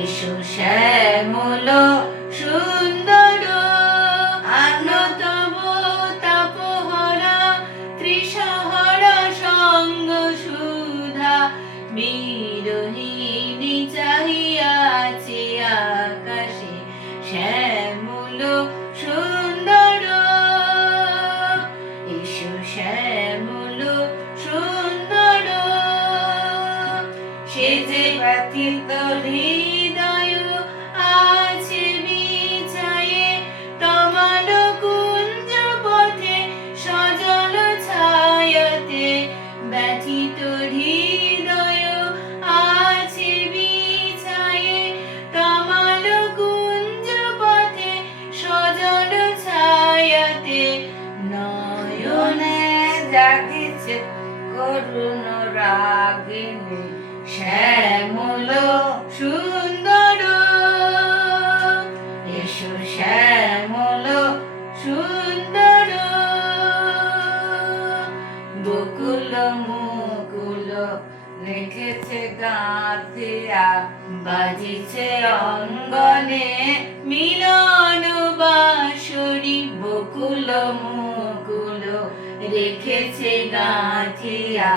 এসো শ্যামল সুন্দর আনতব তাপহরা ত্রিসহরা সঙ্গ সুধা বিরোহিণী চাহিয়াছে আকাশে শ্যামল সুন্দর। এসো শ্যামল সুন্দর সে যে ব্যথিত হৃদয় আছে বিছায়ে তমাল কুঞ্জ পথে সজল ছায়াতে ব্যথিত হৃদয় আছে বিছায়ে তমাল কুঞ্জ পথে সজল ছায়াতে নয়নে জাগিছে করুণ রাগিনী শ্যামল সুন্দর। এসো শ্যামল সুন্দর বকুল মুকুল রেখেছে গাঁথিয়া বাজিছে অঙ্গনে মিলন বাঁশরি বকুল মুকুল রেখেছে গাঁথিয়া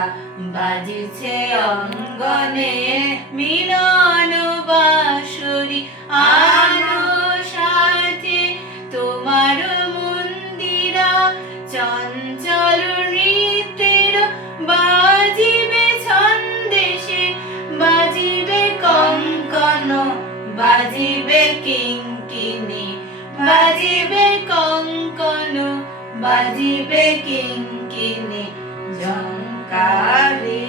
বাজিছে অঙ্গনে মিলন বাঁশরি আনো সাথে তোমার মন্দিরা চঞ্চল নৃত্যের বাজিবে ছন্দেশে বাজিবে কঙ্কন বাজিবে কিঙ্কিণী বাজিবে কঙ্কন বাজিবে কিঙ্কিণী ঝঙ্কারে।